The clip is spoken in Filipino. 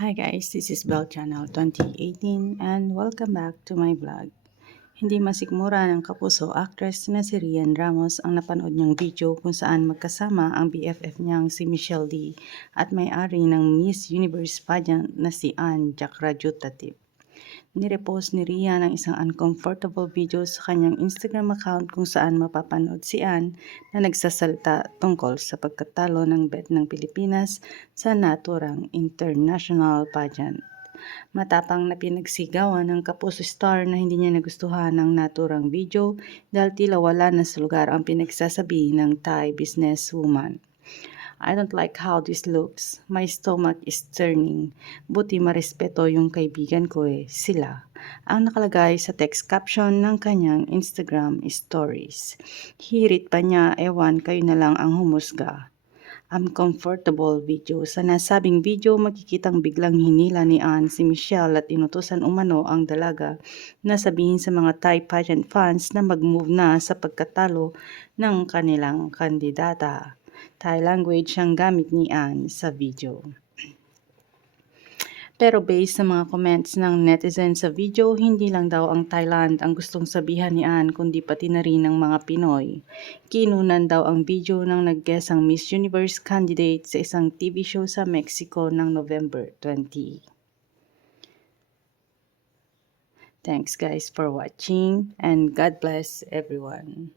Hi guys, this is Bell Channel 2018 and welcome back to my vlog. Hindi masikmura ng kapuso actress na si Rian Ramos ang napanood niyang video kung saan magkasama ang BFF niyang si Michelle D at may-ari ng Miss Universe pageant na si Ann Jakrajutatip. Nirepost ni Rian ang isang uncomfortable video sa kanyang Instagram account kung saan mapapanood si Ann na nagsasalta tungkol sa pagkatalo ng bet ng Pilipinas sa naturang international pageant. Matapang na pinagsigawan ng Kapuso Star na hindi niya nagustuhan ang naturang video dahil tila wala na sa lugar ang pinagsasabi ng Thai businesswoman. I don't like how this looks. My stomach is turning. Buti marespeto yung kaibigan ko eh, sila. Ang nakalagay sa text caption ng kanyang Instagram stories. Hirit pa niya, ewan kayo na lang ang humusga. Uncomfortable video. Sa nasabing video, makikitang biglang hinila ni Anne si Michelle at inutusan umano ang dalaga na sabihin sa mga Thai pageant fans na mag-move na sa pagkatalo ng kanilang kandidata. Thai language ang gamit ni Anne sa video. Pero based sa mga comments ng netizens sa video, hindi lang daw ang Thailand ang gustong sabihan ni Anne kundi pati na rin ng mga Pinoy. Kinunan daw ang video ng nag-guest ang Miss Universe candidate sa isang TV show sa Mexico ng November 20. Thanks guys for watching and God bless everyone.